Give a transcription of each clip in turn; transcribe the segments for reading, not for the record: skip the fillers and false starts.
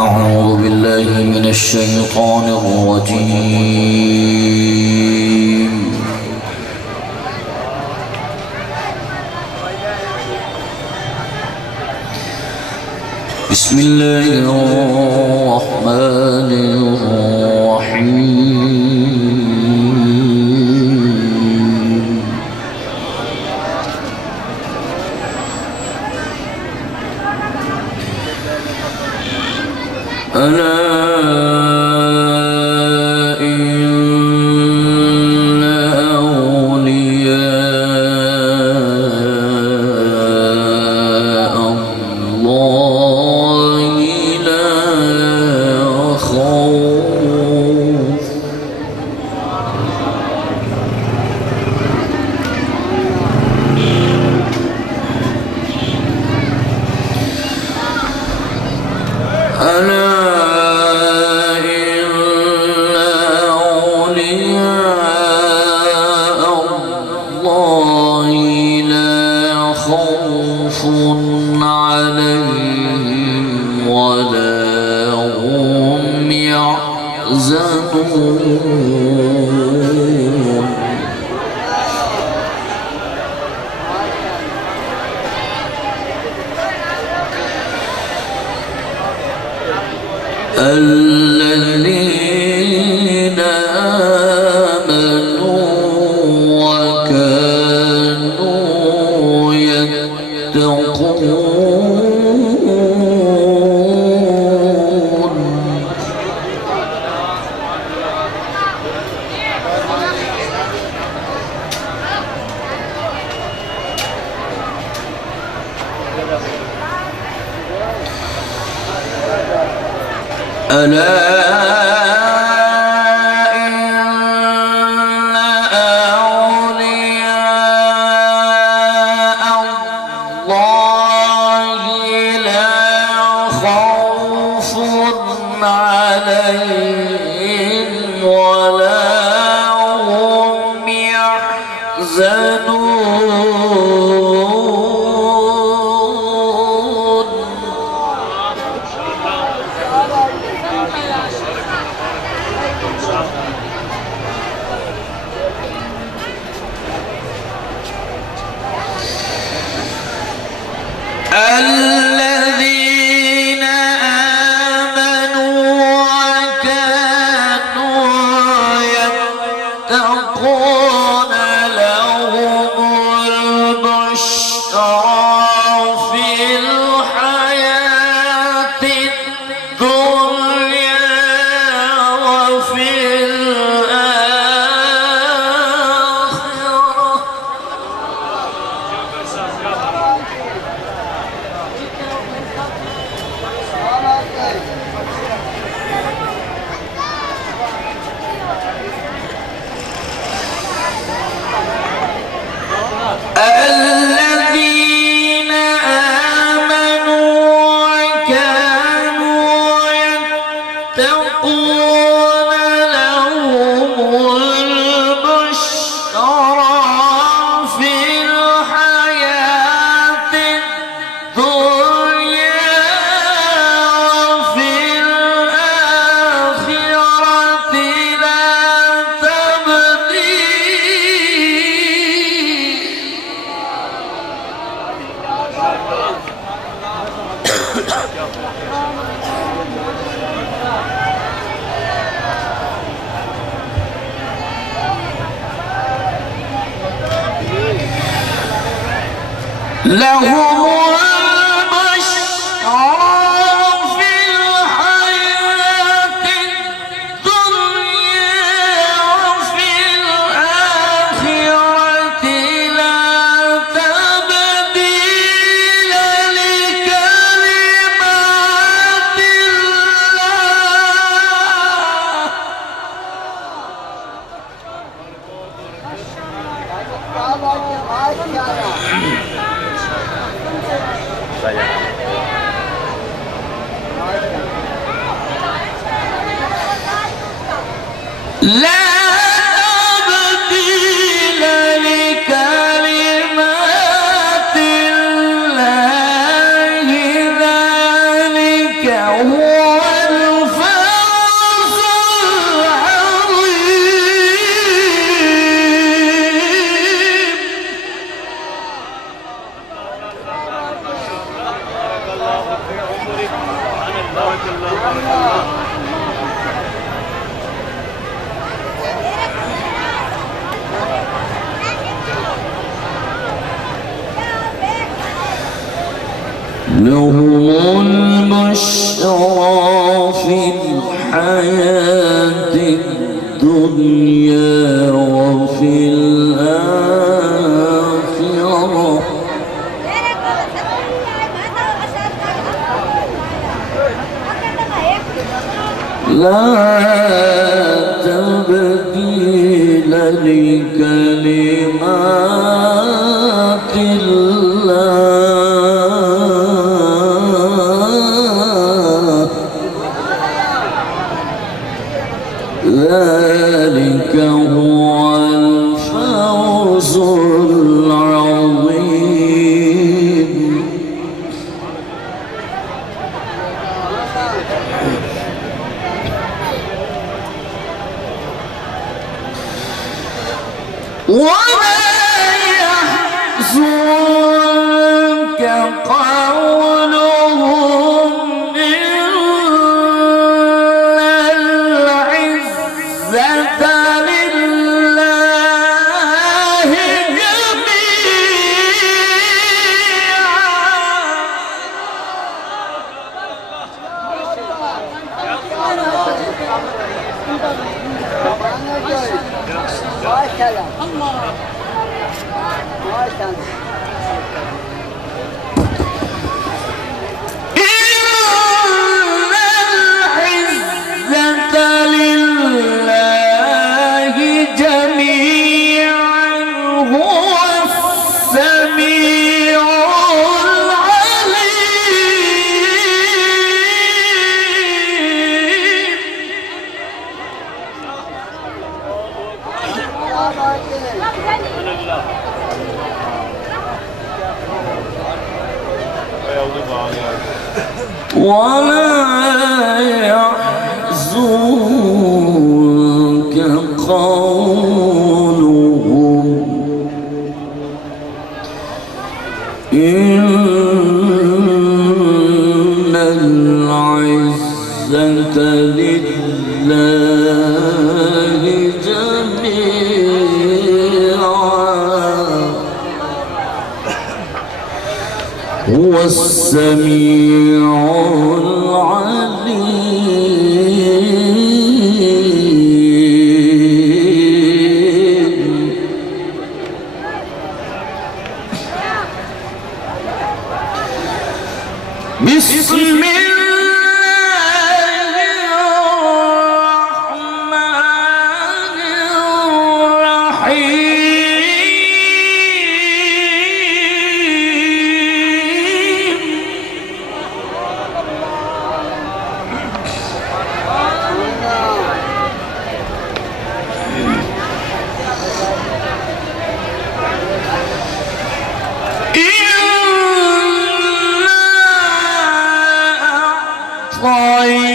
أعوذ بالله من الشيطان الرجيم. بسم الله الرحمن الرحيم. ألا إن أولياء الله لا خوف ألا خوف عليهم ولا هم يحزنون. الذين آمنوا وكانوا يتقون. ألا إن أولياء الله لا خوف عليهم ولا هم يحزنون. الذين آمنوا وكانوا يتقون لهم البشرى في الحياة الدنيا وفي الذين آمنوا وكانوا يتقون لهم البشرى في الحياة الدنيا وفي الآخرة لا لهم البشرى في الحياة الدنيا وفي الآخرة لا تبديل لكلمات الله. لا تبديل لكلمات الله ذلك هو لهم البشرى في الحياة الدنيا وفي الآخرة لا تبديل لكلمات الله ذلك هو الفوز العظيم. وما يحزنك قولهم إن العزة لله جميعا هو السميع ولا يحزنك قولهم إن العزة لله جميعا هو السميع العليم. بسم الله الرحمن الرحيم.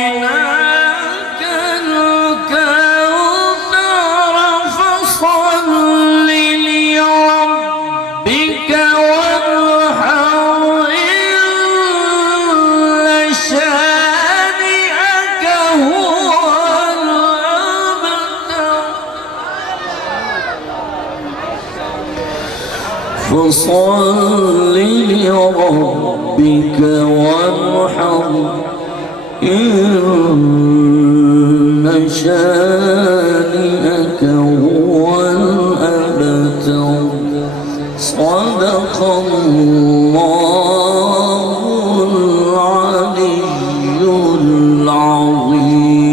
أعطيناك الكوثر فصل لربك وانحر إن شانئك هو الأبتر. فصل لربك وانحر إن شانئك هو الأبتر. صدق الله العلي العظيم.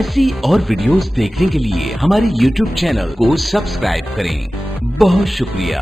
ऐसी और वीडियोस देखने के लिए हमारे YouTube चैनल को सब्सक्राइब करें। बहुत शुक्रिया।